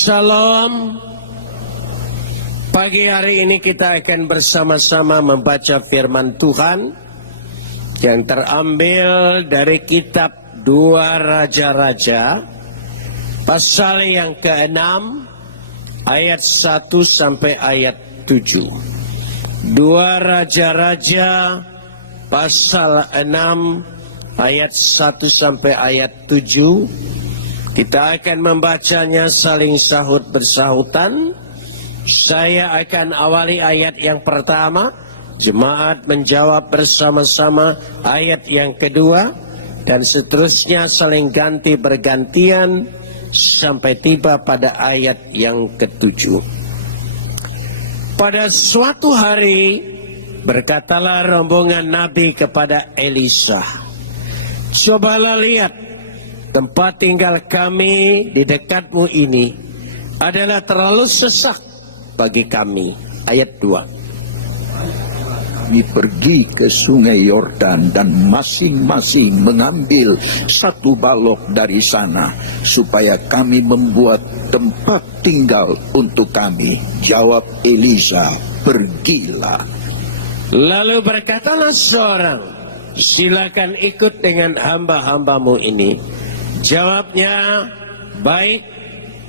Salam. Pagi hari ini kita akan bersama-sama membaca firman Tuhan yang terambil dari kitab 2 Raja-Raja pasal yang ke-6 ayat 1 sampai ayat 7. 2 Raja-Raja pasal 6 ayat 1 sampai ayat 7. Kita akan membacanya saling sahut bersahutan. Saya akan awali ayat yang pertama, jemaat menjawab bersama-sama ayat yang kedua, dan seterusnya saling ganti bergantian sampai tiba pada ayat yang ketujuh. Pada suatu hari berkatalah rombongan Nabi kepada Elisa, "Cobalah lihat, tempat tinggal kami di dekatmu ini adalah terlalu sesak bagi kami." Ayat 2. Kami pergi ke sungai Yordan dan masing-masing mengambil satu balok dari sana supaya kami membuat tempat tinggal untuk kami. Jawab Elisa, "Pergilah." Lalu berkatalah seorang, "Silakan ikut dengan hamba-hambamu ini." Jawabnya, "Baik,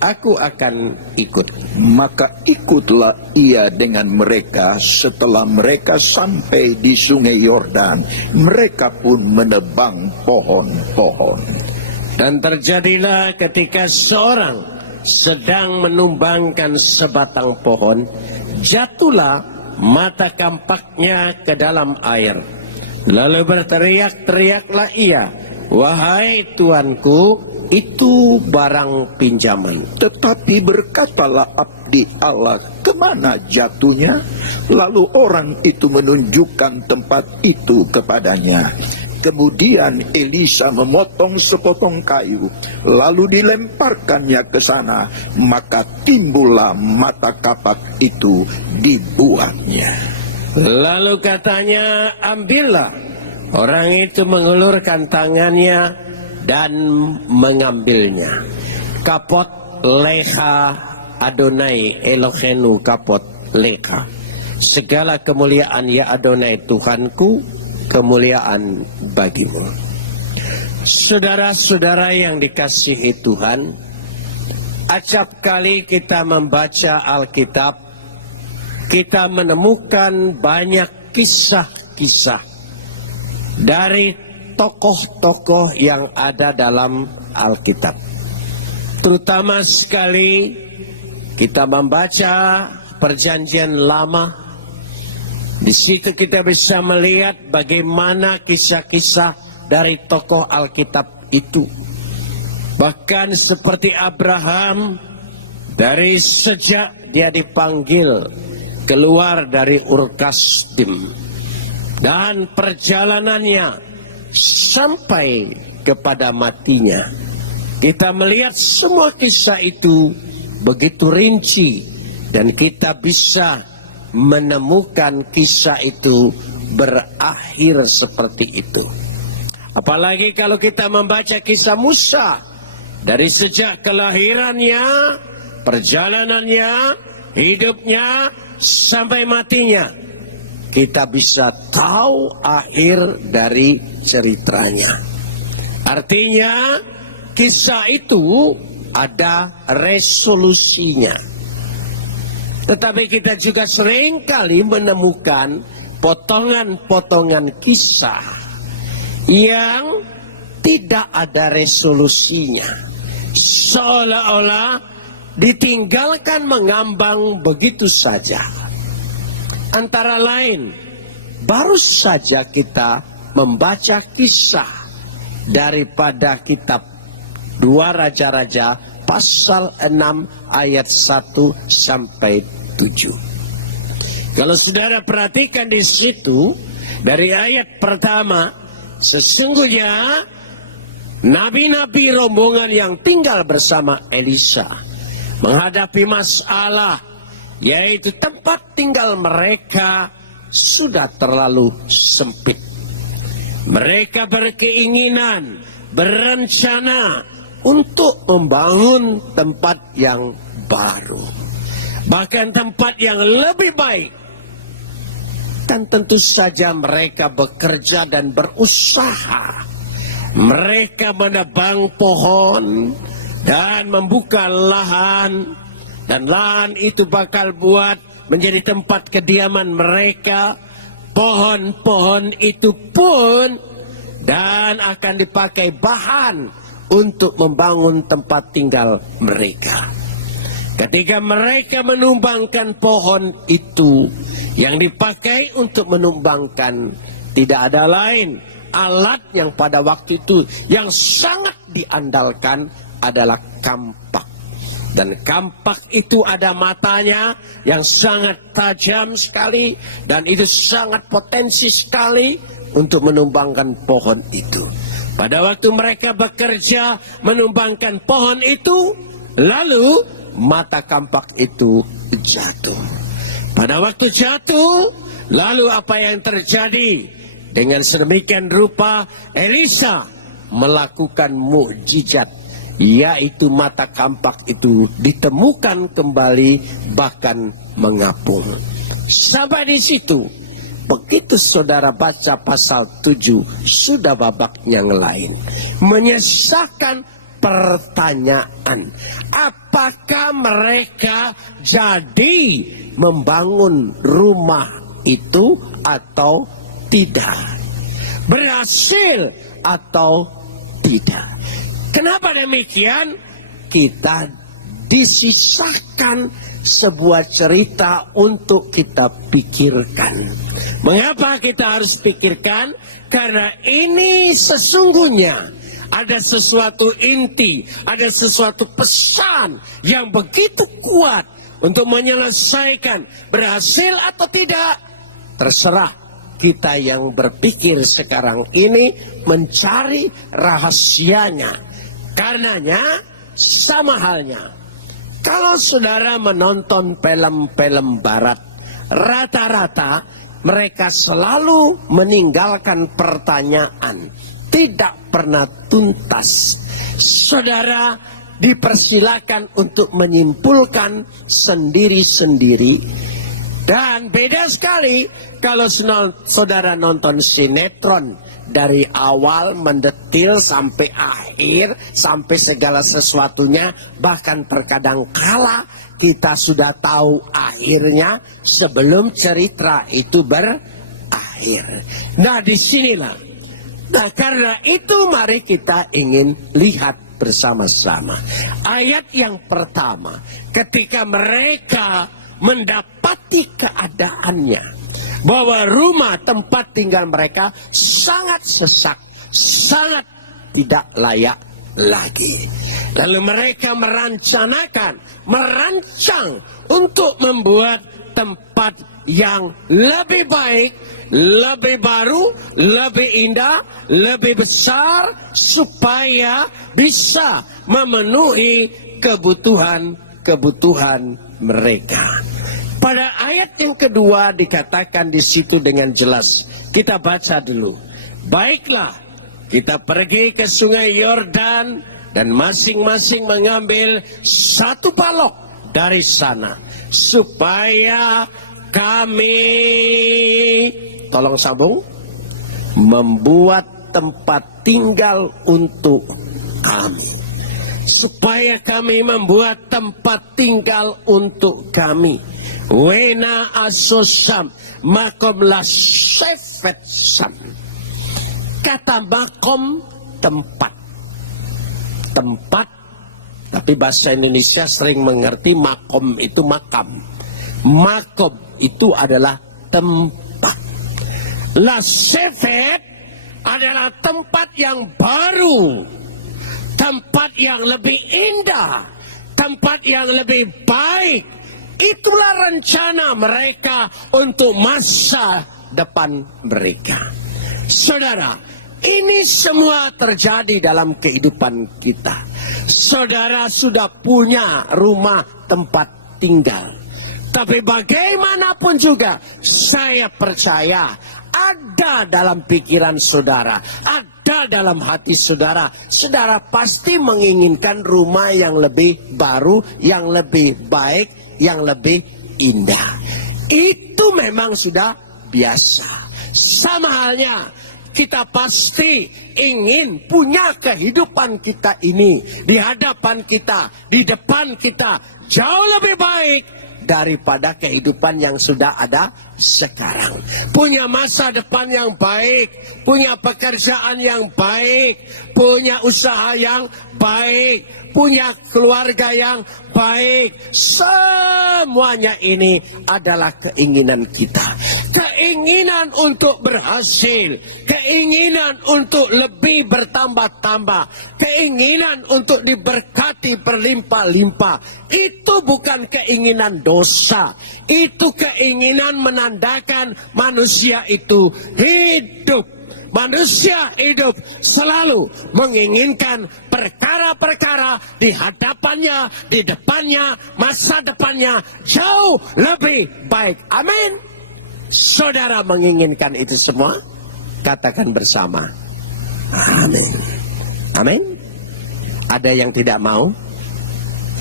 aku akan ikut." Maka ikutlah ia dengan mereka. Setelah mereka sampai di sungai Yordan, mereka pun menebang pohon-pohon. Dan terjadilah ketika seorang sedang menumbangkan sebatang pohon, jatuhlah mata kampaknya ke dalam air. Lalu berteriak-teriaklah ia, "Wahai tuanku, itu barang pinjaman." Tetapi berkatalah abdi Allah, "Kemana jatuhnya?" Lalu orang itu menunjukkan tempat itu kepadanya. Kemudian Elisa memotong sepotong kayu, lalu dilemparkannya ke sana, maka timbullah mata kapak itu dibuatnya. Lalu katanya, "Ambillah." Orang itu mengulurkan tangannya dan mengambilnya. Kapot leha Adonai Elohenu kapot leha. Segala kemuliaan ya Adonai Tuhanku, kemuliaan bagimu. Saudara-saudara yang dikasihi Tuhan, acap kali kita membaca Alkitab, kita menemukan banyak kisah-kisah dari tokoh-tokoh yang ada dalam Alkitab. Terutama sekali kita membaca Perjanjian Lama. Di situ kita bisa melihat bagaimana kisah-kisah dari tokoh Alkitab itu. Bahkan seperti Abraham, dari sejak dia dipanggil keluar dari Ur Kasdim dan perjalanannya sampai kepada matinya, kita melihat semua kisah itu begitu rinci, dan kita bisa menemukan kisah itu berakhir seperti itu. Apalagi kalau kita membaca kisah Musa, dari sejak kelahirannya, perjalanannya, hidupnya sampai matinya, kita bisa tahu akhir dari ceritanya. Artinya kisah itu ada resolusinya. Tetapi kita juga seringkali menemukan potongan-potongan kisah yang tidak ada resolusinya. Seolah-olah ditinggalkan mengambang begitu saja. Antara lain, baru saja kita membaca kisah daripada kitab 2 Raja-Raja pasal 6 ayat 1 sampai 7. Kalau saudara perhatikan di situ, dari ayat pertama, sesungguhnya nabi-nabi rombongan yang tinggal bersama Elisa menghadapi masalah, yaitu tempat tinggal mereka sudah terlalu sempit. Mereka berkeinginan, berencana untuk membangun tempat yang baru, bahkan tempat yang lebih baik. Dan tentu saja mereka bekerja dan berusaha. Mereka menebang pohon dan membuka lahan, dan lahan itu bakal buat menjadi tempat kediaman mereka. Pohon-pohon itu pun dan akan dipakai bahan untuk membangun tempat tinggal mereka. Ketika mereka menumbangkan pohon itu, yang dipakai untuk menumbangkan tidak ada lain, alat yang pada waktu itu yang sangat diandalkan adalah kampak. Dan kampak itu ada matanya yang sangat tajam sekali, dan itu sangat potensi sekali untuk menumbangkan pohon itu. Pada waktu mereka bekerja menumbangkan pohon itu, lalu mata kampak itu jatuh. Pada waktu jatuh, lalu apa yang terjadi? Dengan sedemikian rupa Elisa melakukan mukjizat, yaitu mata kampak itu ditemukan kembali, bahkan mengapung. Sampai di situ, begitu saudara baca pasal 7, sudah babak yang lain. Menyisakan pertanyaan, apakah mereka jadi membangun rumah itu atau tidak? Berhasil atau tidak? Kenapa demikian? Kita disisakan sebuah cerita untuk kita pikirkan. Mengapa kita harus pikirkan? Karena ini sesungguhnya ada sesuatu inti, ada sesuatu pesan yang begitu kuat untuk menyelesaikan. Berhasil atau tidak, terserah kita yang berpikir sekarang ini mencari rahasianya. Karenanya sama halnya, kalau saudara menonton film-film barat, rata-rata mereka selalu meninggalkan pertanyaan, tidak pernah tuntas. Saudara dipersilakan untuk menyimpulkan sendiri-sendiri. Dan beda sekali kalau saudara nonton sinetron, dari awal mendetil sampai akhir, sampai segala sesuatunya, bahkan terkadang kala kita sudah tahu akhirnya sebelum cerita itu berakhir. Nah, disinilah. Nah, karena itu mari kita ingin lihat bersama-sama ayat yang pertama. Ketika mereka mendapati keadaannya bahwa rumah tempat tinggal mereka sangat sesak, sangat tidak layak lagi. Lalu mereka merancang untuk membuat tempat yang lebih baik, lebih baru, lebih indah, lebih besar, supaya bisa memenuhi kebutuhan mereka. Pada ayat yang kedua dikatakan di situ dengan jelas. Kita baca dulu. Baiklah, kita pergi ke sungai Yordan dan masing-masing mengambil satu balok dari sana, supaya kami, tolong sambung, membuat tempat tinggal untuk kami. Supaya kami membuat tempat tinggal untuk kami. Wena asosam makom la sefet sam. Kata makom tempat, tapi bahasa Indonesia sering mengerti makom itu makam. Makom itu adalah tempat. La sefet adalah tempat yang baru, tempat yang lebih indah, tempat yang lebih baik. Itulah rencana mereka untuk masa depan mereka. Saudara, ini semua terjadi dalam kehidupan kita. Saudara sudah punya rumah tempat tinggal. Tapi bagaimanapun juga, saya percaya ada dalam pikiran saudara, ada ada dalam hati saudara. Saudara pasti menginginkan rumah yang lebih baru, yang lebih baik, yang lebih indah. Itu memang sudah biasa. Sama halnya kita pasti ingin punya kehidupan kita ini di hadapan kita, di depan kita jauh lebih baik daripada kehidupan yang sudah ada sekarang. Punya masa depan yang baik, punya pekerjaan yang baik, punya usaha yang baik, punya keluarga yang baik. Semuanya ini adalah keinginan kita. Keinginan untuk berhasil, keinginan untuk lebih bertambah-tambah, keinginan untuk diberkati berlimpah-limpah. Itu bukan keinginan dosa. Itu keinginan menandakan manusia itu hidup. Manusia hidup selalu menginginkan perkara-perkara di hadapannya, di depannya, masa depannya jauh lebih baik. Amin. Saudara menginginkan itu semua? Katakan bersama. Amin. Amin. Ada yang tidak mau?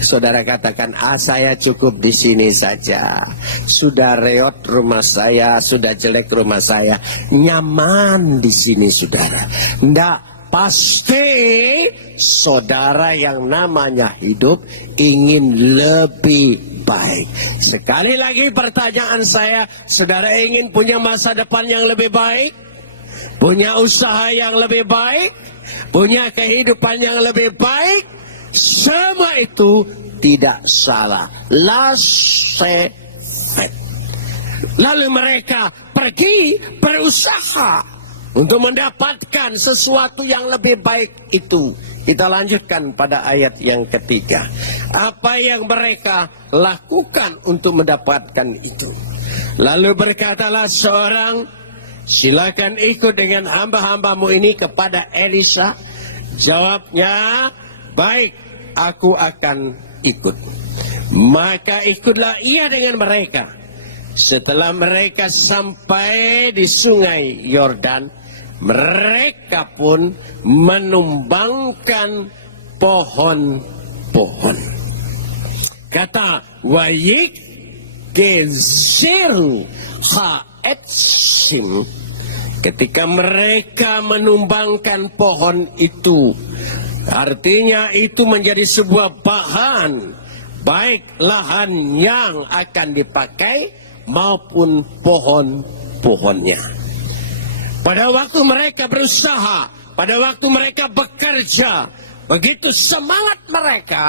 Saudara katakan, saya cukup di sini saja. Sudah reot rumah saya, sudah jelek rumah saya. Nyaman di sini saudara. Nggak, pasti saudara yang namanya hidup ingin lebih baik. Sekali lagi pertanyaan saya, saudara ingin punya masa depan yang lebih baik? Punya usaha yang lebih baik? Punya kehidupan yang lebih baik? Semua itu tidak salah. Laissez faire. Lalu mereka pergi berusaha untuk mendapatkan sesuatu yang lebih baik itu. Kita lanjutkan pada ayat yang ketiga. Apa yang mereka lakukan untuk mendapatkan itu? Lalu berkatalah seorang, silakan ikut dengan hamba-hambamu ini kepada Elisa. Jawabnya, baik, aku akan ikut. Maka ikutlah ia dengan mereka. Setelah mereka sampai di sungai Yordan, mereka pun menumbangkan pohon-pohon. Kata Wayik Geziru Ha'etsim, ketika mereka menumbangkan pohon itu, artinya itu menjadi sebuah bahan, baik lahan yang akan dipakai maupun pohon-pohonnya. Pada waktu mereka berusaha, pada waktu mereka bekerja, begitu semangat mereka,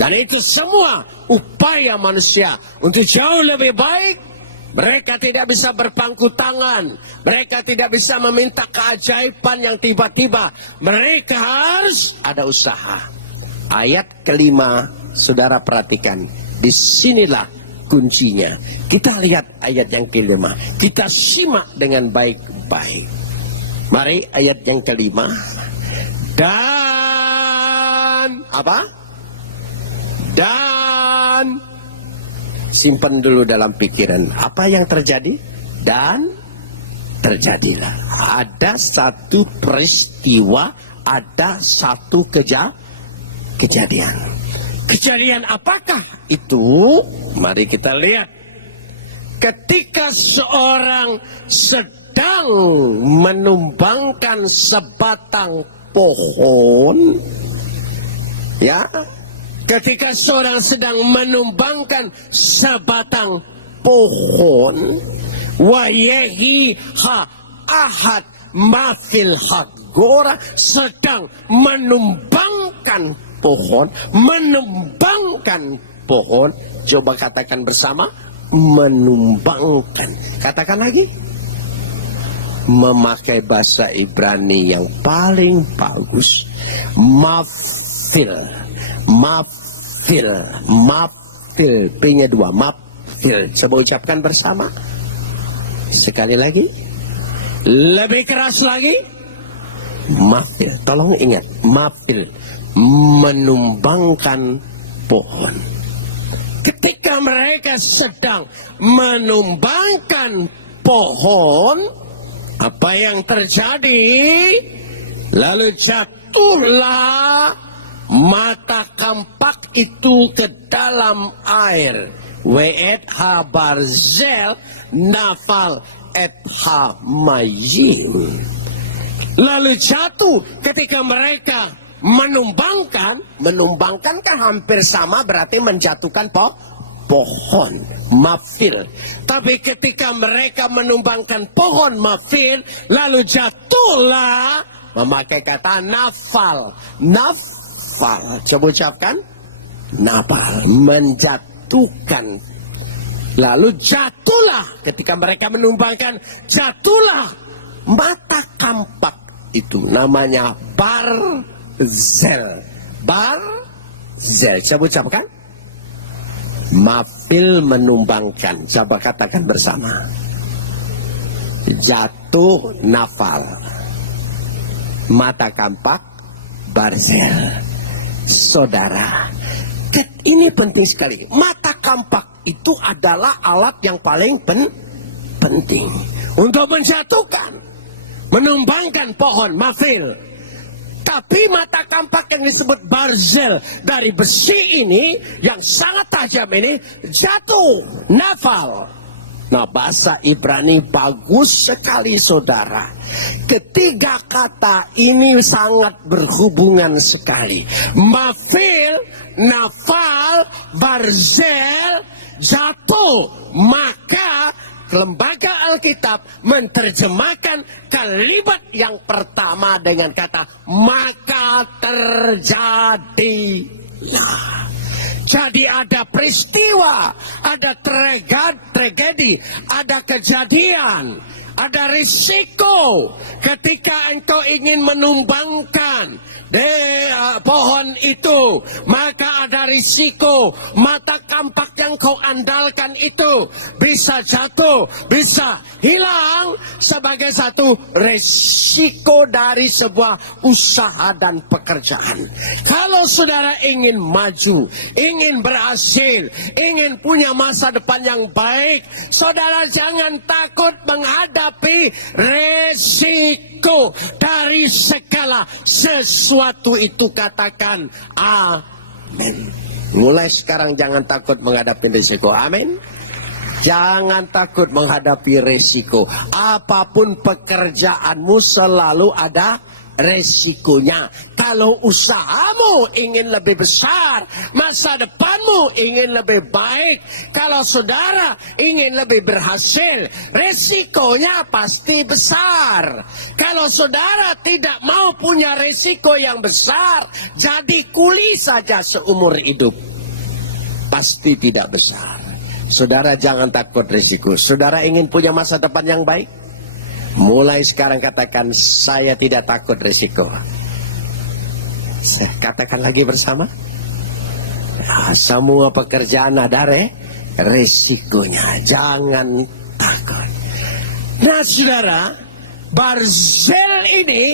dan itu semua upaya manusia untuk jauh lebih baik. Mereka tidak bisa berpangku tangan. Mereka tidak bisa meminta keajaiban yang tiba-tiba. Mereka harus ada usaha. Ayat kelima, saudara perhatikan. Disinilah kuncinya. Kita lihat ayat yang kelima. Kita simak dengan baik-baik. Mari ayat yang kelima. Dan apa? Dan simpan dulu dalam pikiran. Apa yang terjadi? Dan terjadilah. Ada satu peristiwa, ada satu kejadian. Kejadian apakah itu? Mari kita lihat. Ketika seorang sedang menumbangkan sebatang pohon, ya, ketika seorang sedang menumbangkan sebatang pohon, wayehi ha ahad mafil hagora, sedang menumbangkan pohon, coba katakan bersama, menumbangkan. Katakan lagi. Memakai bahasa Ibrani yang paling bagus, mafil, P-nya 2, mafil. Coba ucapkan bersama. Sekali lagi. Lebih keras lagi. Mafil. Tolong ingat, mafil. Menumbangkan pohon. Ketika mereka sedang menumbangkan pohon, Apa yang terjadi? Lalu jatuhlah mata kampak itu ke dalam air. We'et ha barzel nafal et ha mayim. Lalu jatuh ketika mereka menumbangkan kan hampir sama berarti menjatuhkan pohon mafil. Tapi ketika mereka menumbangkan pohon mafil, lalu jatuhlah, memakai kata nafal. Coba ucapkan nafal, menjatuhkan. Lalu jatuhlah ketika mereka menumbangkan, jatuhlah mata kampak itu, namanya barzel. Coba ucapkan. Mafil menumbangkan. Coba katakan bersama. Jatuh nafal. Mata kampak barzel. Saudara, ini penting sekali. Mata kampak itu adalah alat yang paling penting untuk menjatuhkan, menumbangkan pohon mafil. Tapi mata kampak yang disebut barzel dari besi ini, yang sangat tajam ini, jatuh, nafal. Nah, bahasa Ibrani bagus sekali, saudara. Ketiga kata ini sangat berhubungan sekali. Mafil, nafal, barzel, jatuh. Maka Lembaga Alkitab menerjemahkan kalimat yang pertama dengan kata maka terjadilah. Jadi ada peristiwa, ada tragedi, ada kejadian, ada risiko ketika engkau ingin menumbangkan pohon itu, maka ada risiko mata kampak yang kau andalkan itu bisa jatuh, bisa hilang sebagai satu risiko dari sebuah usaha dan pekerjaan. Kalau saudara ingin maju, ingin berhasil, ingin punya masa depan yang baik, saudara jangan takut menghadapi risiko dari segala sesuatu itu. Katakan amin. Mulai sekarang jangan takut menghadapi risiko. Amin. Jangan takut menghadapi risiko. Apapun pekerjaanmu selalu ada resikonya. Kalau usahamu ingin lebih besar, masa depanmu ingin lebih baik, kalau saudara ingin lebih berhasil, resikonya pasti besar. Kalau saudara tidak mau punya resiko yang besar, jadi kuli saja seumur hidup, pasti tidak besar. Saudara jangan takut risiko. Saudara ingin punya masa depan yang baik, mulai sekarang katakan, saya tidak takut risiko. Katakan lagi bersama. Semua pekerjaan ada risikonya. Jangan takut. Nah saudara, barzel ini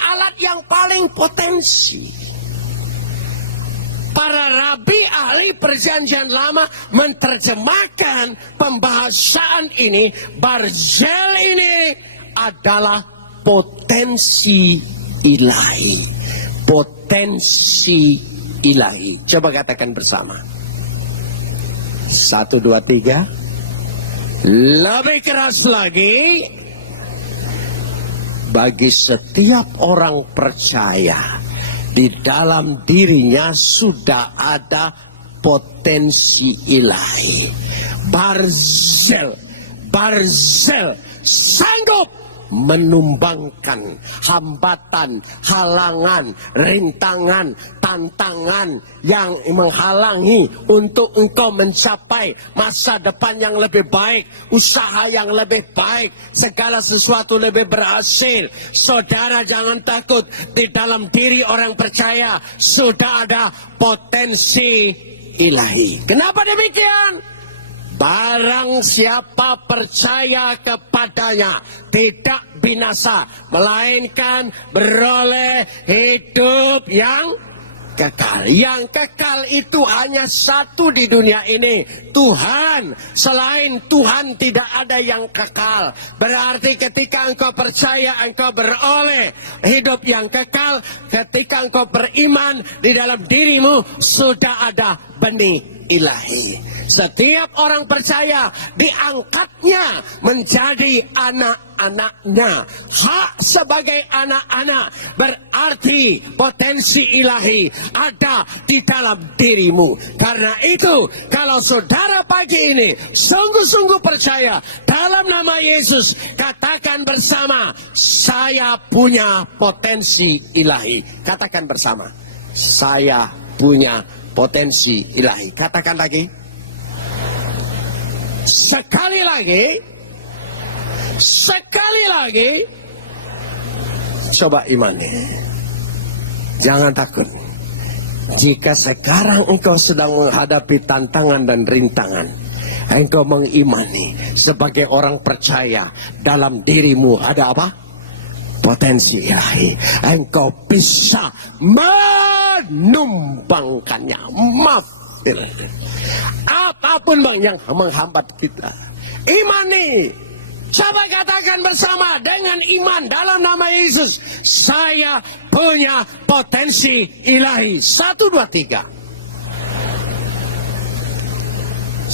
alat yang paling potensi. Para rabi ahli perjanjian lama menerjemahkan pembahasan ini. Barzel ini adalah potensi ilahi. Potensi ilahi. Coba katakan bersama. 1, 2, 3. Lebih keras lagi. Bagi setiap orang percaya, di dalam dirinya sudah ada potensi ilahi. Barzel sanggup menumbangkan hambatan, halangan, rintangan, tantangan yang menghalangi untuk engkau mencapai masa depan yang lebih baik, usaha yang lebih baik, segala sesuatu lebih berhasil. Saudara jangan takut, di dalam diri orang percaya sudah ada potensi ilahi. Kenapa demikian? Barang siapa percaya kepadanya tidak binasa, melainkan beroleh hidup yang kekal. Yang kekal itu hanya satu di dunia ini, Tuhan. Selain Tuhan tidak ada yang kekal. Berarti ketika engkau percaya, engkau beroleh hidup yang kekal. Ketika engkau beriman, di dalam dirimu sudah ada benih ilahi. Setiap orang percaya diangkatnya menjadi anak-anaknya. Hak sebagai anak-anak berarti potensi ilahi ada di dalam dirimu. Karena itu, kalau saudara pagi ini sungguh-sungguh percaya dalam nama Yesus, katakan bersama, saya punya potensi ilahi. Katakan bersama, saya punya potensi ilahi. Katakan lagi. Sekali lagi, coba imani. Jangan takut. Jika sekarang engkau sedang menghadapi tantangan dan rintangan, engkau mengimani sebagai orang percaya dalam dirimu ada apa? Potensi ilahi. Engkau bisa menumbangkannya. Apapun bang yang menghambat kita, imani. Coba katakan bersama dengan iman dalam nama Yesus, saya punya potensi ilahi. 1, 2, 3.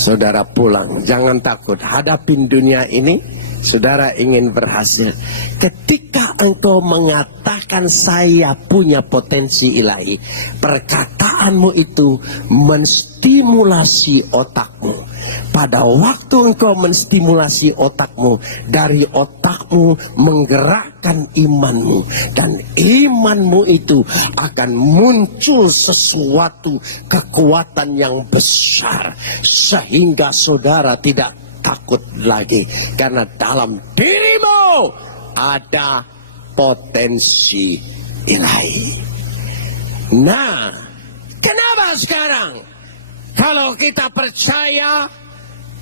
Saudara pulang, jangan takut. Hadapin dunia ini, saudara ingin berhasil. Ketika engkau mengatakan saya punya potensi ilahi, perkataanmu itu menstimulasi otakmu. Pada waktu engkau menstimulasi otakmu, dari otakmu menggerakkan imanmu, dan imanmu itu akan muncul sesuatu kekuatan yang besar, sehingga saudara tidak takut lagi, karena dalam dirimu ada potensi ilahi. Nah, kenapa sekarang kalau kita percaya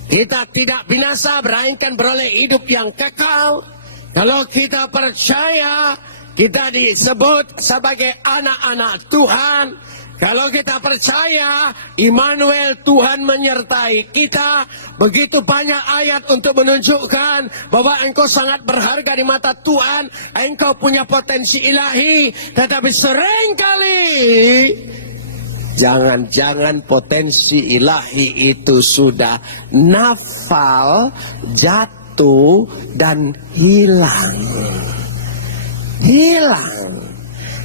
kita tidak binasa, melainkan beroleh hidup yang kekal? Kalau kita percaya kita disebut sebagai anak-anak Tuhan, kalau kita percaya Immanuel, Tuhan menyertai kita, begitu banyak ayat untuk menunjukkan bahwa engkau sangat berharga di mata Tuhan, engkau punya potensi ilahi. Tetapi seringkali jangan-jangan potensi ilahi itu sudah nafal, jatuh, dan hilang.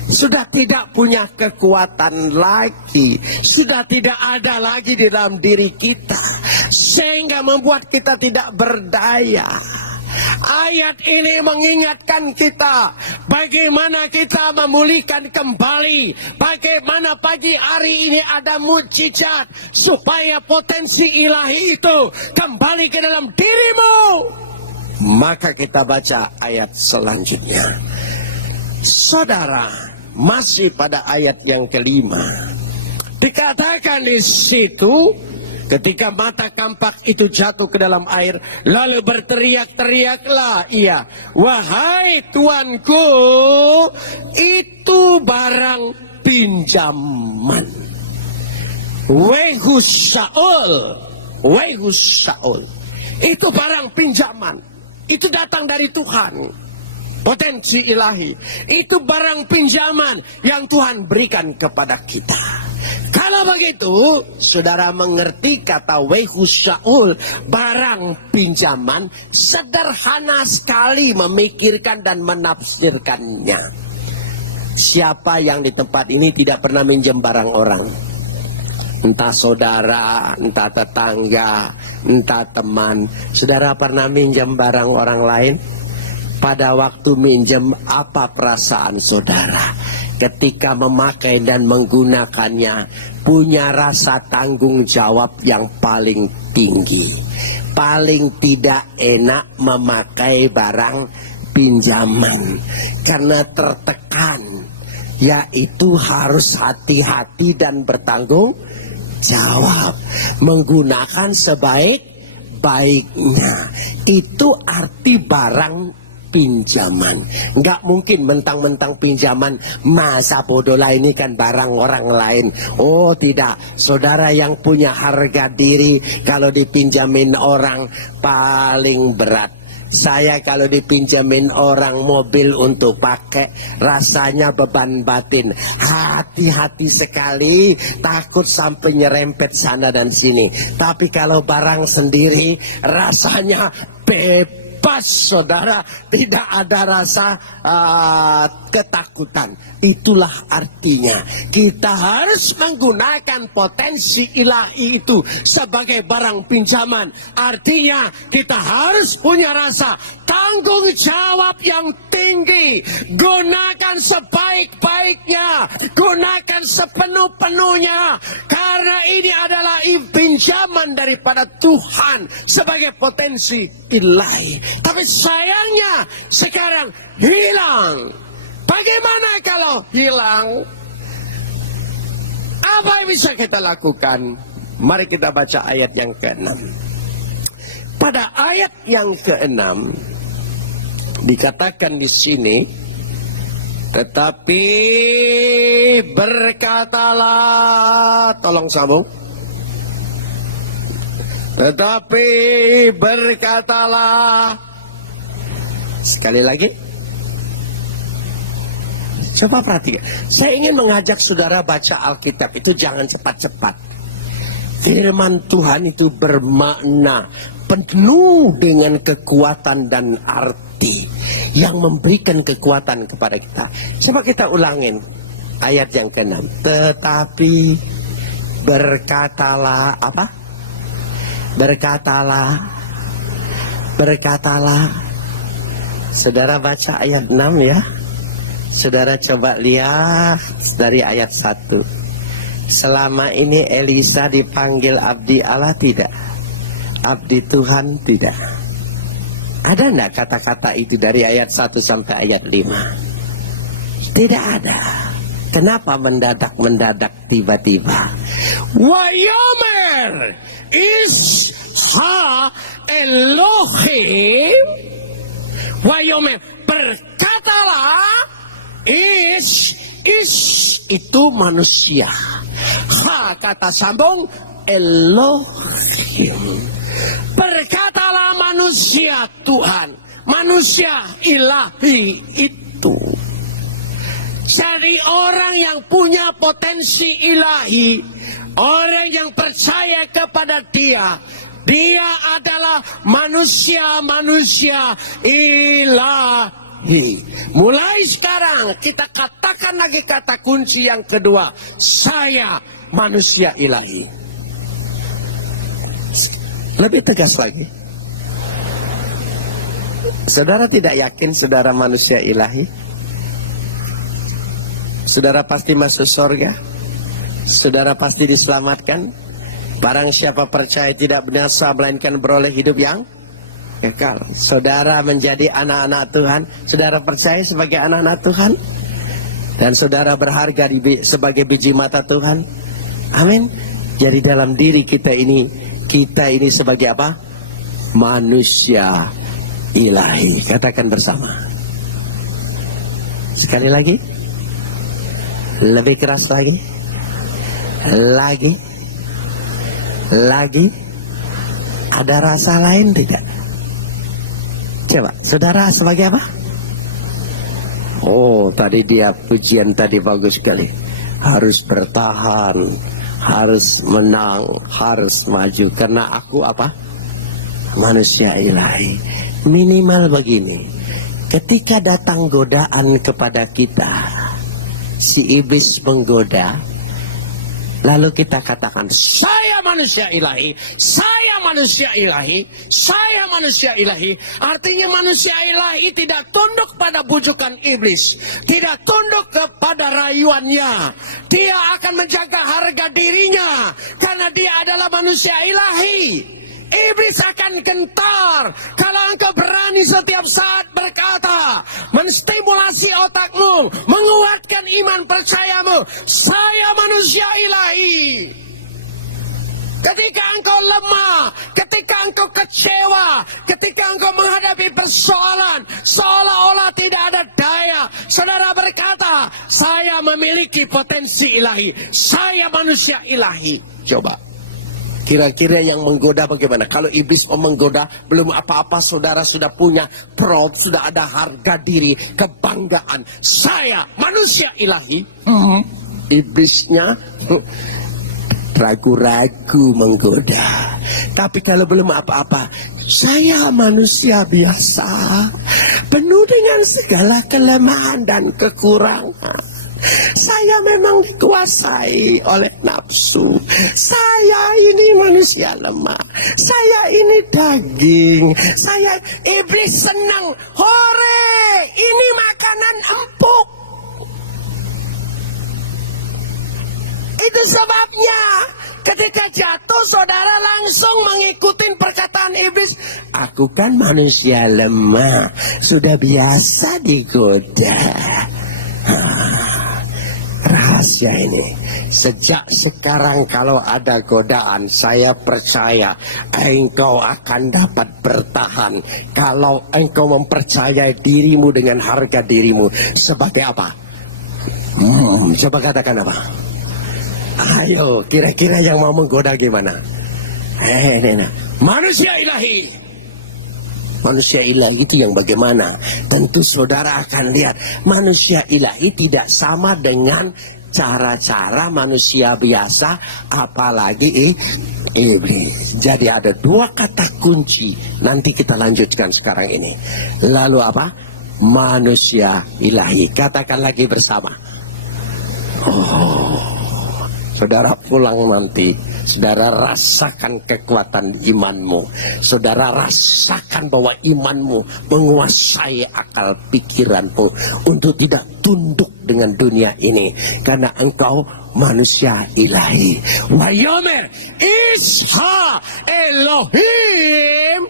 Sudah tidak punya kekuatan lagi, sudah tidak ada lagi di dalam diri kita, sehingga membuat kita tidak berdaya. Ayat ini mengingatkan kita bagaimana kita memulihkan kembali, bagaimana pagi hari ini ada mujizat supaya potensi ilahi itu kembali ke dalam dirimu. Maka kita baca ayat selanjutnya. Saudara, masih pada ayat yang kelima, dikatakan di situ, ketika mata kampak itu jatuh ke dalam air, lalu berteriak-teriaklah ia, wahai tuanku, itu barang pinjaman. Wahai Saul, itu barang pinjaman, itu datang dari Tuhan. Potensi ilahi itu barang pinjaman yang Tuhan berikan kepada kita. Kalau begitu, saudara mengerti kata Wehu Saul, barang pinjaman, sederhana sekali memikirkan dan menafsirkannya. Siapa yang di tempat ini tidak pernah minjem barang orang? Entah saudara, entah tetangga, entah teman. Saudara pernah minjem barang orang lain? Pada waktu minjem, apa perasaan saudara? Ketika memakai dan menggunakannya, punya rasa tanggung jawab yang paling tinggi. Paling tidak enak memakai barang pinjaman, karena tertekan, yaitu harus hati-hati dan bertanggung jawab, menggunakan sebaik-baiknya. Itu arti barang pinjaman. Nggak mungkin mentang-mentang pinjaman, masa bodoh lah ini kan barang orang lain. Oh tidak, saudara yang punya harga diri kalau dipinjamin orang paling berat. Saya kalau dipinjamin orang mobil untuk pakai, rasanya beban batin. Hati-hati sekali, takut sampai nyerempet sana dan sini. Tapi kalau barang sendiri, rasanya bebas, saudara. Tidak ada rasa ketakutan. Itulah artinya kita harus menggunakan potensi ilahi itu sebagai barang pinjaman. Artinya kita harus punya rasa tanggung jawab yang tinggi. Gunakan sebaik-baiknya, gunakan sepenuh-penuhnya, karena ini adalah pinjaman daripada Tuhan sebagai potensi ilahi. Tapi sayangnya sekarang hilang. Bagaimana kalau hilang? Apa yang bisa kita lakukan? Mari kita baca ayat yang ke-6. Pada ayat yang ke-6 dikatakan di sini, tetapi berkatalah, tolong sambung. Tetapi berkatalah, sekali lagi. Coba perhatikan. Saya ingin mengajak saudara baca Alkitab itu jangan cepat-cepat. Firman Tuhan itu bermakna, penuh dengan kekuatan dan arti yang memberikan kekuatan kepada kita. Coba kita ulangin ayat yang ke-6. Tetapi berkatalah apa? Berkatalah. Saudara baca ayat 6 ya. Saudara coba lihat dari ayat 1. Selama ini Elisa dipanggil abdi Allah tidak? Abdi Tuhan tidak? Ada enggak kata-kata itu dari ayat 1 sampai ayat 5? Tidak ada. Kenapa mendadak tiba-tiba? Wayomer isha Elohim. Wayomer, berkatalah. Is itu manusia. Ha, kata sambung Elohim. Berkatalah manusia Tuhan, manusia ilahi itu. Jadi orang yang punya potensi ilahi, orang yang percaya kepada dia adalah manusia ilahi. Mulai sekarang kita katakan lagi kata kunci yang kedua, saya manusia ilahi. Lebih tegas lagi. Saudara tidak yakin saudara manusia ilahi? Saudara pasti masuk surga? Saudara pasti diselamatkan? Barang siapa percaya tidak binasa melainkan beroleh hidup yang kekal. Saudara menjadi anak-anak Tuhan. Saudara percaya sebagai anak-anak Tuhan. Dan saudara berharga sebagai biji mata Tuhan. Amin. Jadi dalam diri kita ini sebagai apa? Manusia ilahi. Katakan bersama. Sekali lagi. Lebih keras lagi. Lagi. Ada rasa lain tidak? Coba, saudara sebagai apa? Oh, tadi dia pujian tadi bagus sekali. Harus bertahan, harus menang, harus maju. Karena aku apa? Manusia ilahi. Minimal begini. Ketika datang godaan kepada kita, si iblis menggoda, lalu kita katakan, saya manusia ilahi, saya manusia ilahi, saya manusia ilahi. Artinya manusia ilahi tidak tunduk pada bujukan iblis, tidak tunduk kepada rayuannya. Dia akan menjaga harga dirinya, karena dia adalah manusia ilahi. Iblis akan gentar kalau engkau berani setiap saat berkata, menstimulasi otakmu, menguatkan iman percayamu, saya manusia ilahi. Ketika engkau lemah, ketika engkau kecewa, ketika engkau menghadapi persoalan seolah-olah tidak ada daya, saudara berkata, saya memiliki potensi ilahi, saya manusia ilahi. Coba, kira-kira yang menggoda bagaimana? Kalau iblis mau menggoda, belum apa-apa saudara sudah punya pride, sudah ada harga diri, kebanggaan. Saya manusia ilahi. Iblisnya ragu-ragu menggoda. Tapi kalau belum apa-apa, saya manusia biasa, penuh dengan segala kelemahan dan kekurangan. Saya memang dikuasai oleh nafsu. Saya ini manusia lemah. Saya ini daging. Saya iblis senang. Hore, ini makanan empuk. Itu sebabnya ketika jatuh saudara langsung mengikuti perkataan iblis. Aku kan manusia lemah, sudah biasa digoda. Rahasia ini, sejak sekarang kalau ada godaan, saya percaya engkau akan dapat bertahan. Kalau engkau mempercayai dirimu dengan harga dirimu. Sebagai apa? Coba katakan apa? Ayo, kira-kira yang mau menggoda gimana? Manusia ilahi. Manusia ilahi itu yang bagaimana? Tentu saudara akan lihat, manusia ilahi tidak sama dengan cara-cara manusia biasa, apalagi iblis. Jadi ada dua kata kunci, nanti kita lanjutkan sekarang ini. Lalu apa? Manusia ilahi. Katakan lagi bersama. Saudara pulang nanti, saudara rasakan kekuatan imanmu. Saudara rasakan bahwa imanmu menguasai akal pikiranmu untuk tidak tunduk dengan dunia ini. Karena engkau manusia ilahi. Wayomer Isha Elohim.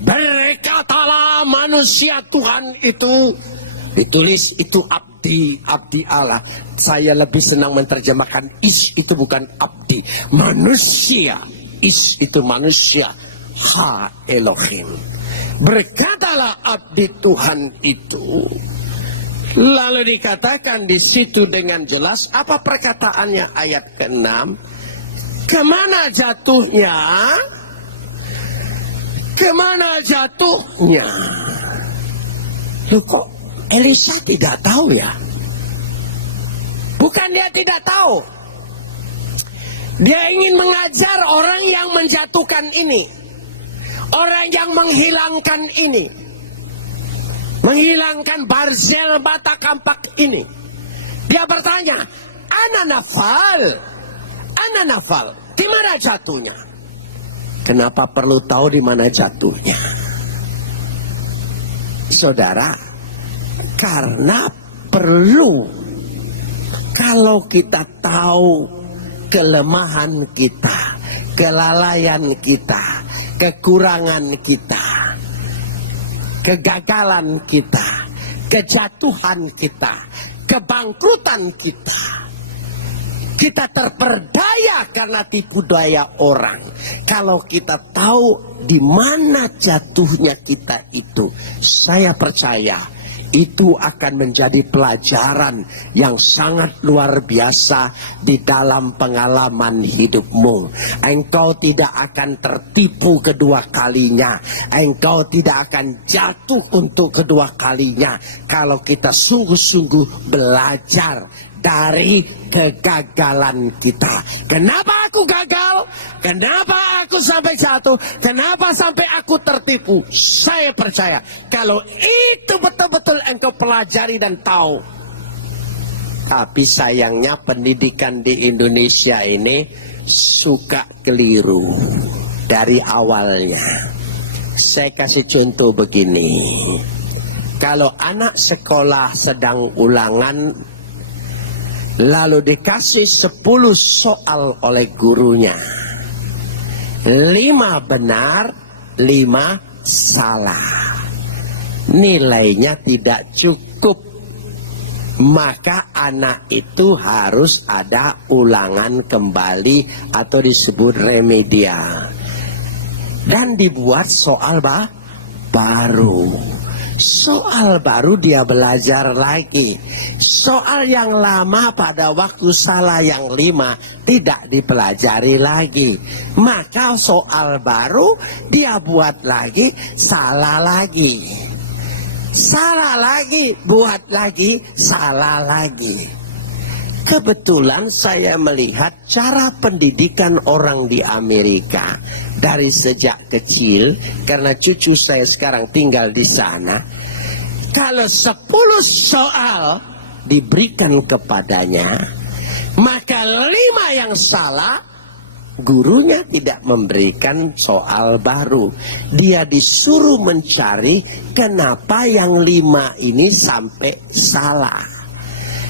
Berkatalah manusia Tuhan itu. Ditulis itu abdi Allah. Saya lebih senang menerjemahkan is itu bukan abdi, manusia. Is itu manusia. Ha Elohim. Berkatalah abdi Tuhan itu. Lalu dikatakan di situ dengan jelas apa perkataannya ayat ke-6? Kemana jatuhnya? Kemana jatuhnya? Loh kok Elisa tidak tahu ya? Bukan dia tidak tahu. Dia ingin mengajar orang yang menjatuhkan ini. Orang yang menghilangkan ini. Menghilangkan Barzel bata kampak ini. Dia bertanya, Ana nafal, di mana jatuhnya? Kenapa perlu tahu di mana jatuhnya? Saudara, karena perlu. Kalau kita tahu kelemahan kita, kelalaian kita, kekurangan kita, kegagalan kita, kejatuhan kita, kebangkrutan kita, kita terperdaya karena tipu daya orang. Kalau kita tahu di mana jatuhnya kita itu, saya percaya itu akan menjadi pelajaran yang sangat luar biasa di dalam pengalaman hidupmu. Engkau tidak akan tertipu kedua kalinya. Engkau tidak akan jatuh untuk kedua kalinya kalau kita sungguh-sungguh belajar dari kegagalan kita. Kenapa aku gagal? Kenapa aku sampai jatuh? Kenapa sampai aku tertipu? Saya percaya kalau itu betul-betul engkau pelajari dan tahu. Tapi sayangnya pendidikan di Indonesia ini suka keliru dari awalnya. Saya kasih contoh begini. Kalau anak sekolah sedang ulangan, lalu dikasih 10 soal oleh gurunya. 5 benar, 5 salah. Nilainya tidak cukup. maka anak itu harus ada ulangan kembali atau disebut remedial. Dan dibuat soal baru. Soal baru dia belajar lagi. Soal yang lama pada waktu salah yang 5 tidak dipelajari lagi. Maka soal baru dia buat lagi, salah lagi. Salah lagi, buat lagi, salah lagi. Kebetulan saya melihat cara pendidikan orang di Amerika dari sejak kecil, karena cucu saya sekarang tinggal di sana. Kalau 10 soal diberikan kepadanya, maka 5 yang salah, gurunya tidak memberikan soal baru. Dia disuruh mencari kenapa yang 5 ini sampai salah.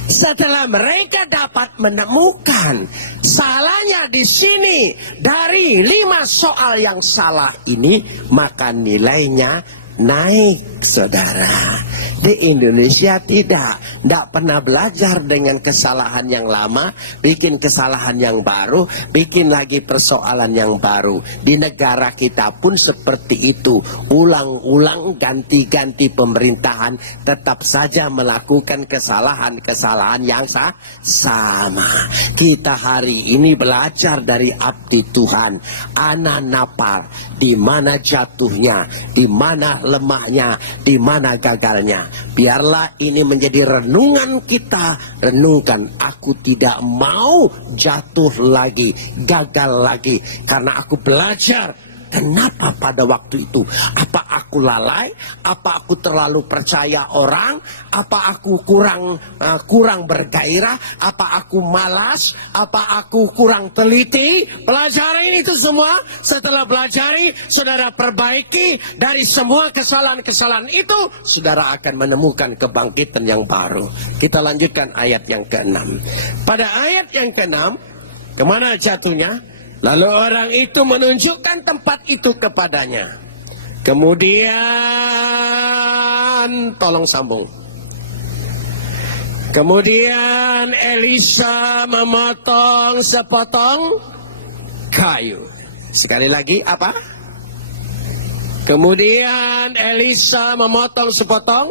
Setelah mereka dapat menemukan salahnya di sini dari 5 soal yang salah ini, maka nilainya naik, saudara. Di Indonesia tidak pernah belajar dengan kesalahan yang lama, bikin kesalahan yang baru, bikin lagi persoalan yang baru. Di negara kita pun seperti itu, ulang-ulang, ganti-ganti pemerintahan, tetap saja melakukan kesalahan-kesalahan yang sama. Kita hari ini belajar dari abdi Tuhan, anak napar, di mana jatuhnya, di mana lemahnya, di mana gagalnya. Biarlah ini menjadi renungan kita. Renungkan, aku tidak mau jatuh lagi, gagal lagi, karena aku belajar. Kenapa pada waktu itu? Apa aku lalai? Apa aku terlalu percaya orang? Apa aku kurang bergairah? Apa aku malas? Apa aku kurang teliti? Pelajari itu semua. Setelah pelajari, saudara perbaiki dari semua kesalahan-kesalahan itu, saudara akan menemukan kebangkitan yang baru. Kita lanjutkan ayat yang ke-6. Pada ayat yang ke-6, kemana jatuhnya? Lalu orang itu menunjukkan tempat itu kepadanya. Kemudian, tolong sambung. Kemudian Elisa memotong sepotong kayu. Sekali lagi, apa? Kemudian Elisa memotong sepotong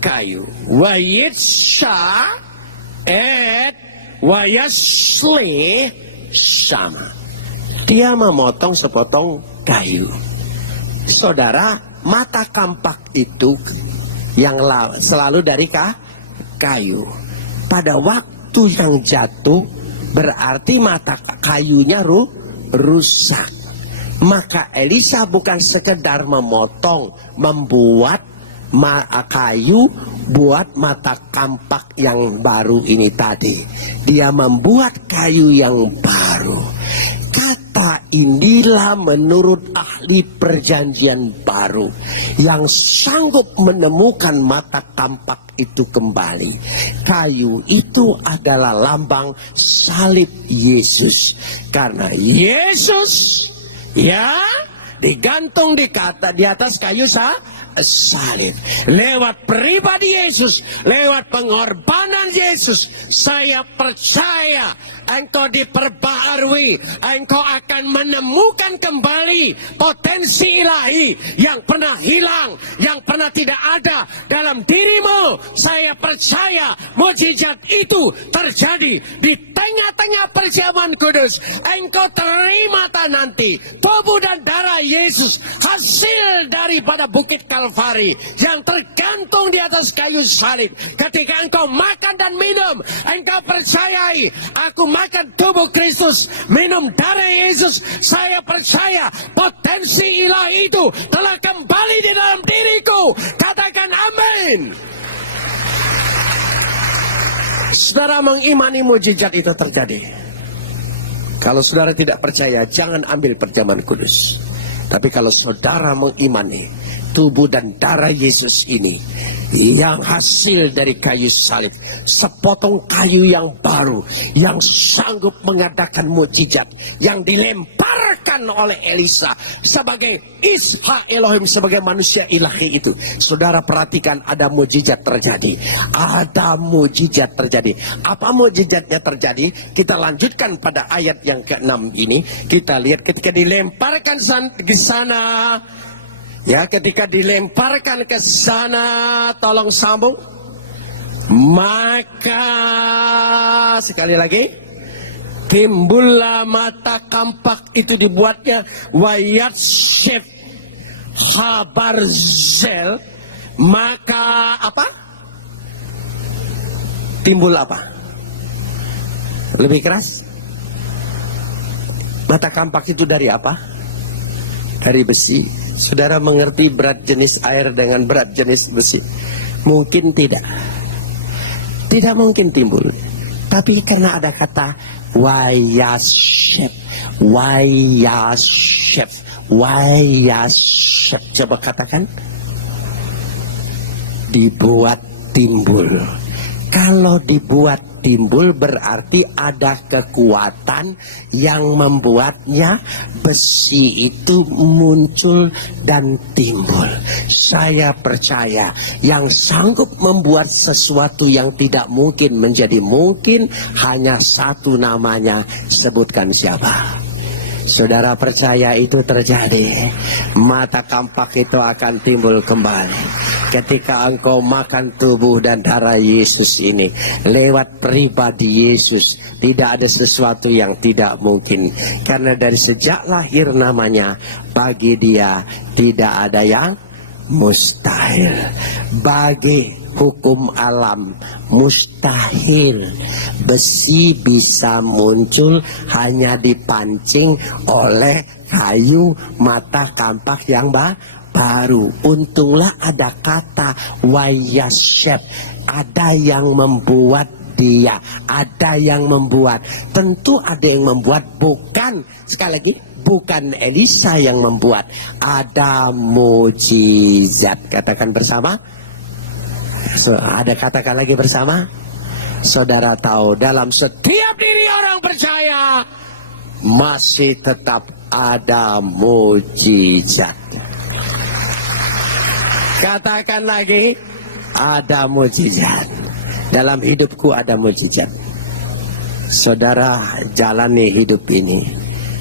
kayu. Wa yitsha et wa yasli sama. Dia memotong sepotong kayu. Saudara, mata kampak itu yang selalu dari kayu. Pada waktu yang jatuh, berarti mata kayunya rusak. Maka Elisa bukan sekedar memotong, membuat kayu buat mata kampak yang baru ini tadi. Dia membuat kayu yang baru. Kata inilah menurut ahli perjanjian baru yang sanggup menemukan mata kampak itu kembali. Kayu itu adalah lambang salib Yesus. Karena Yesus digantung di atas kayu salib. Lewat pribadi Yesus, lewat pengorbanan Yesus, saya percaya engkau diperbaharui, engkau akan menemukan kembali potensi ilahi yang pernah hilang, yang pernah tidak ada dalam dirimu. Saya percaya mukjizat itu terjadi di tengah-tengah perjamuan kudus. Engkau terima nanti tubuh dan darah Yesus, hasil daripada bukit Kalvari yang tergantung di atas kayu salib. Ketika engkau makan dan minum, engkau percayai, aku makan tubuh Kristus, minum darah Yesus. Saya percaya potensi ilahi itu telah kembali di dalam diriku. Katakan amin. Saudara mengimani mukjizat itu terjadi. Kalau saudara tidak percaya, jangan ambil perjamuan kudus. Tapi kalau saudara mengimani tubuh dan darah Yesus ini yang hasil dari kayu salib, sepotong kayu yang baru, yang sanggup mengadakan mukjizat, yang dilemparkan dinyatakan oleh Elisa sebagai Ishak Elohim, sebagai manusia ilahi itu. Saudara perhatikan, ada mujizat terjadi. Ada mujizat terjadi. Apa mujizatnya terjadi? Kita lanjutkan pada ayat yang ke-6 ini. Kita lihat ketika dilemparkan ke sana. Ya, ketika dilemparkan ke sana, tolong sambung. Maka sekali lagi, timbullah mata kampak itu dibuatnya wayat syef habarzel. Maka apa? Timbul apa? Lebih keras. Mata kampak itu dari apa? Dari besi. Saudara mengerti berat jenis air dengan berat jenis besi? Mungkin tidak. Tidak mungkin timbul. Tapi karena ada kata wayashep, wayashep, wayashep. Coba katakan. Dibuat timbul. Kalau dibuat timbul berarti ada kekuatan yang membuatnya besi itu muncul dan timbul. Saya percaya yang sanggup membuat sesuatu yang tidak mungkin menjadi mungkin hanya satu, namanya. Sebutkan siapa? Saudara percaya itu terjadi. Mata kampak itu akan timbul kembali ketika engkau makan tubuh dan darah Yesus ini. Lewat pribadi Yesus tidak ada sesuatu yang tidak mungkin. Karena dari sejak lahir namanya, bagi dia tidak ada yang mustahil. Bagi hukum alam mustahil. Besi bisa muncul hanya dipancing oleh kayu mata kampak yang baru. Untunglah ada kata wayashep. Ada yang membuat dia, ada yang membuat. Tentu ada yang membuat, bukan, sekali lagi, bukan Elisa yang membuat. Ada mujizat. Katakan bersama. Ada katakan lagi bersama. Saudara tahu dalam setiap diri orang percaya masih tetap ada mujizat. Katakan lagi, ada mujizat. Dalam hidupku ada mujizat. Saudara jalani hidup ini.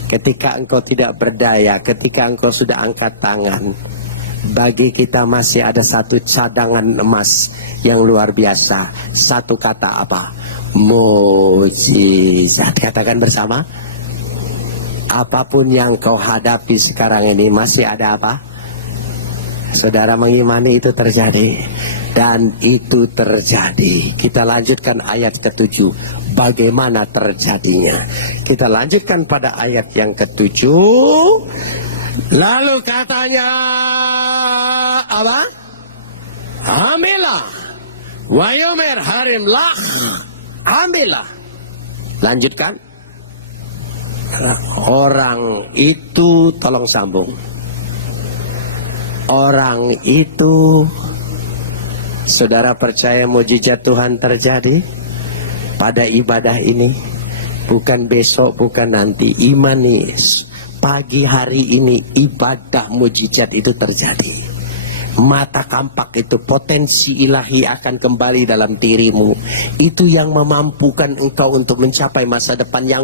Ketika engkau tidak berdaya, ketika engkau sudah angkat tangan, bagi kita masih ada satu cadangan emas yang luar biasa. Satu kata apa? Mujizat. Katakan bersama. Apapun yang kau hadapi sekarang ini masih ada apa? Saudara mengimani itu terjadi. Dan itu terjadi. Kita lanjutkan ayat ke-7. Bagaimana terjadinya? Kita lanjutkan pada ayat yang ke-7. Lalu katanya apa? Ambillah. Wayomer harimlah. Ambillah. Lanjutkan. Orang itu, tolong sambung. Orang itu, saudara percaya mujizat Tuhan terjadi pada ibadah ini? Bukan besok, bukan nanti. Imani pagi hari ini ibadah mujizat itu terjadi. Mata kampak itu, potensi ilahi akan kembali dalam dirimu. Itu yang memampukan engkau untuk mencapai masa depan yang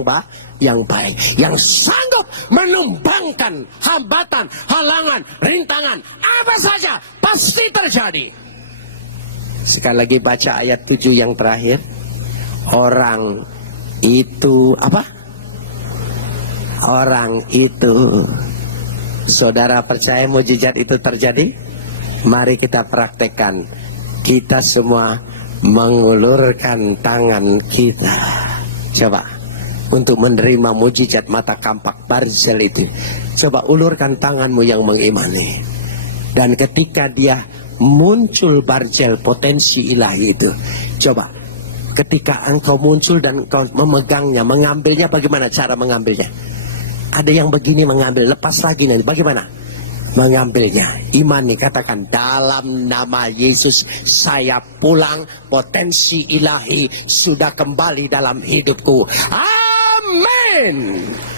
baik. Yang sanggup menumbangkan hambatan, halangan, rintangan, apa saja pasti terjadi. Sekali lagi baca ayat 7 yang terakhir. Orang itu apa? Orang itu. Saudara percaya mujizat itu terjadi? Mari kita praktekkan. Kita semua mengulurkan tangan kita. Coba untuk menerima mujizat mata kampak barzel itu. Coba ulurkan tanganmu yang mengimani. Dan ketika dia muncul barzel, potensi ilahi itu, coba ketika engkau muncul dan engkau memegangnya, mengambilnya, bagaimana cara mengambilnya? Ada yang begini mengambil, lepas lagi nanti, bagaimana mengambilnya? Imani, katakan dalam nama Yesus saya pulang, potensi ilahi sudah kembali dalam hidupku. Amin.